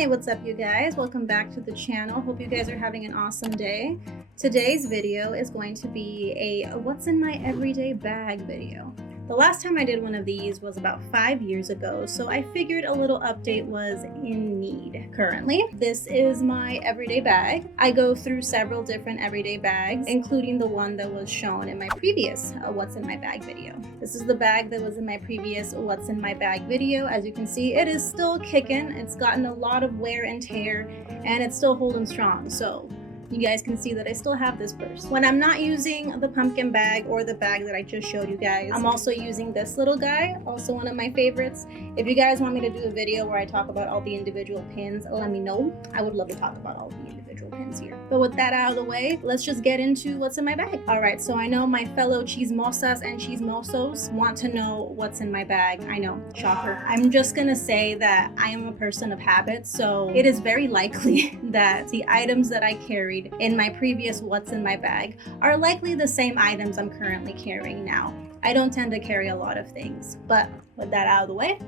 Hey, what's up you guys? Welcome back to the channel. Hope you guys are having an awesome day. Today's video is going to be a what's in my everyday bag video. The last time I did one of these was about 5 years ago, so I figured a little update was in need currently. This is my everyday bag. I go through several different everyday bags, including the one that was shown in my previous what's in my bag video. This is the bag that was in my previous what's in my bag video. As you can see, it is still kicking. It's gotten a lot of wear and tear, and it's still holding strong. So you guys can see that I still have this purse. When I'm not using the pumpkin bag or the bag that I just showed you guys, I'm also using this little guy, also one of my favorites. If you guys want me to do a video where I talk about all the individual pins, let me know. I would love to talk about all the individual pins here. But with that out of the way, let's just get into what's in my bag. All right, so I know my fellow chismosas and chismosos want to know what's in my bag. I know, shocker. I'm just gonna say that I am a person of habit, so it is very likely that the items that I carried in my previous what's in my bag are likely the same items I'm currently carrying now. I don't tend to carry a lot of things, but with that out of the way,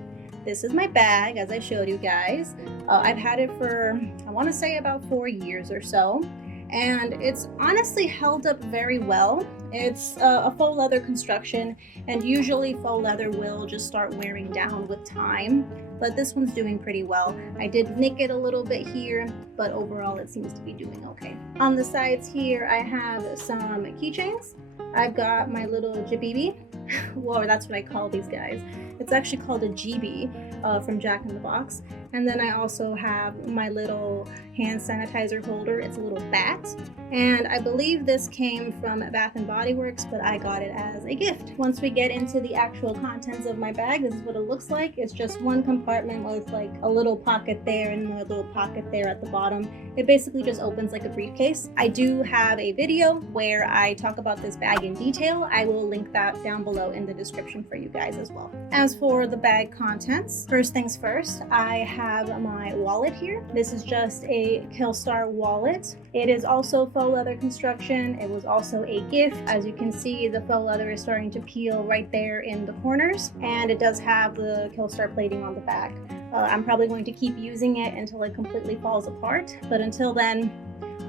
this is my bag as I showed you guys. I've had it for, I want to say about 4 years or so, and it's honestly held up very well. It's a faux leather construction, and usually faux leather will just start wearing down with time, but this one's doing pretty well. I did nick it a little bit here, but overall it seems to be doing okay. On the sides here, I have some keychains. I've got my little jabibi. Whoa, that's what I call these guys. It's actually called a GB from Jack in the Box. And then I also have my little hand sanitizer holder. It's a little bat. And I believe this came from Bath & Body Works, but I got it as a gift. Once we get into the actual contents of my bag, this is what it looks like. It's just one compartment with like a little pocket there and a little pocket there at the bottom. It basically just opens like a briefcase. I do have a video where I talk about this bag in detail. I will link that down below in the description for you guys as well. As for the bag contents, first things first, I have my wallet here. This is just a Killstar wallet. It is also faux leather construction. It was also a gift. As you can see, the faux leather is starting to peel right there in the corners, and it does have the Killstar plating on the back. I'm probably going to keep using it until it completely falls apart, but until then,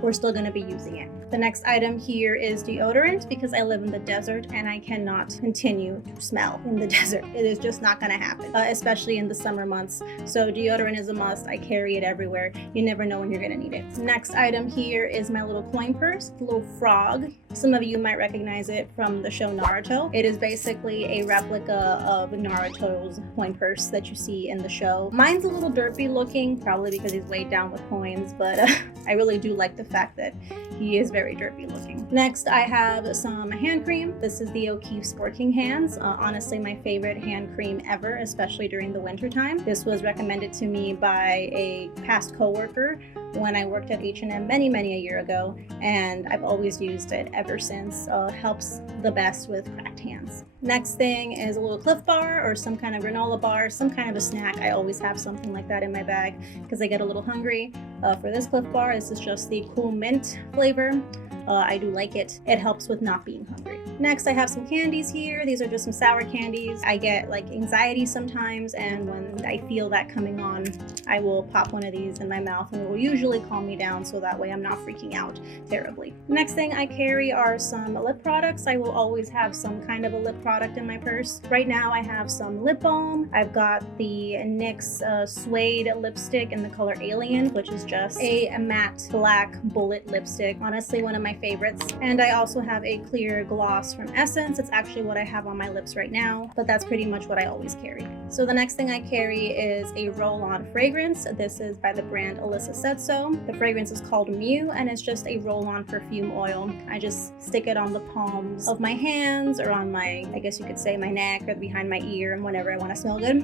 we're still going to be using it. The next item here is deodorant because I live in the desert and I cannot continue to smell in the desert. It is just not going to happen, especially in the summer months. So deodorant is a must. I carry it everywhere. You never know when you're going to need it. Next item here is my little coin purse, the little frog. Some of you might recognize it from the show Naruto. It is basically a replica of Naruto's coin purse that you see in the show. Mine's a little derpy looking, probably because he's weighed down with coins, but I really do like the fact that he is very derpy looking. Next, I have some hand cream. This is the O'Keeffe Sport King hands. Honestly, my favorite hand cream ever, especially during the winter time. This was recommended to me by a past coworker when I worked at H&M many a year ago, and I've always used it ever since. Helps the best with cracked hands. Next thing is a little Cliff Bar or some kind of granola bar, some kind of a snack. I always have something like that in my bag because I get a little hungry. For this Cliff Bar, this is just the cool mint flavor. I do like it. It helps with not being hungry. Next, I have some candies here. These are just some sour candies. I get like anxiety sometimes, and when I feel that coming on, I will pop one of these in my mouth and it will usually calm me down, so that way I'm not freaking out terribly. Next thing I carry are some lip products. I will always have some kind of a lip product in my purse. Right now I have some lip balm. I've got the NYX suede lipstick in the color Alien, which is just a matte black bullet lipstick. Honestly, one of my favorites. And I also have a clear gloss from Essence. It's actually what I have on my lips right now, but that's pretty much what I always carry. So the next thing I carry is a roll-on fragrance. This is by the brand Alyssa Said So. The fragrance is called Mew, and it's just a roll-on perfume oil. I just stick it on the palms of my hands or on my, I guess you could say, my neck or behind my ear, and whenever I want to smell good.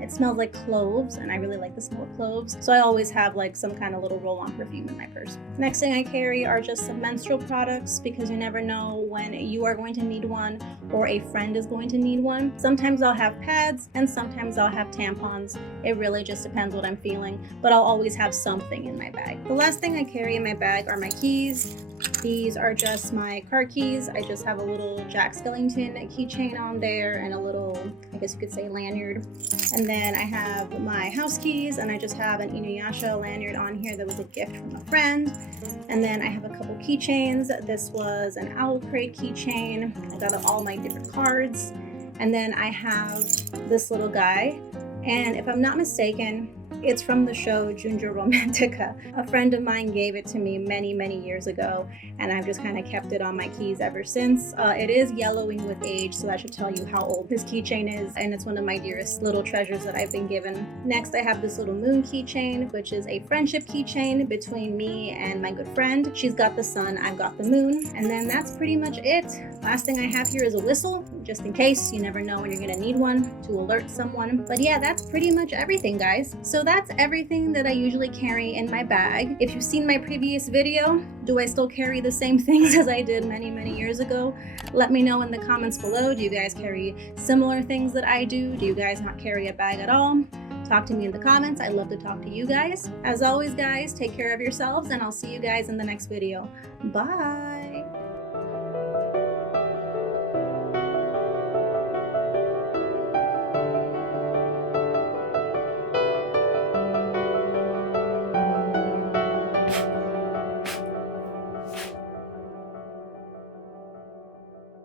It smells like cloves, and I really like the smell of cloves, so I always have like some kind of little roll-on perfume in my purse. Next thing I carry are just some menstrual products because you never know when you are going to need one or a friend is going to need one. Sometimes I'll have pads and sometimes I'll have tampons. It really just depends what I'm feeling, but I'll always have something in my bag. The last thing I carry in my bag are my keys. These are just my car keys. I just have a little Jack Skellington keychain on there and a little, I guess you could say, lanyard. And then I have my house keys, and I just have an Inuyasha lanyard on here that was a gift from a friend. And then I have a couple keychains. This was an owl crate keychain. I got all my different cards. And then I have this little guy. And if I'm not mistaken, it's from the show Junjo Romantica. A friend of mine gave it to me many, many years ago, and I've just kind of kept it on my keys ever since. It is yellowing with age, so that should tell you how old this keychain is, and it's one of my dearest little treasures that I've been given. Next, I have this little moon keychain, which is a friendship keychain between me and my good friend. She's got the sun, I've got the moon, and then that's pretty much it. Last thing I have here is a whistle, just in case. You never know when you're gonna need one to alert someone. But yeah, that's pretty much everything, guys. So that's everything that I usually carry in my bag. If you've seen my previous video, do I still carry the same things as I did many, many years ago? Let me know in the comments below. Do you guys carry similar things that I do? Do you guys not carry a bag at all? Talk to me in the comments. I love to talk to you guys. As always, guys, take care of yourselves, and I'll see you guys in the next video. Bye!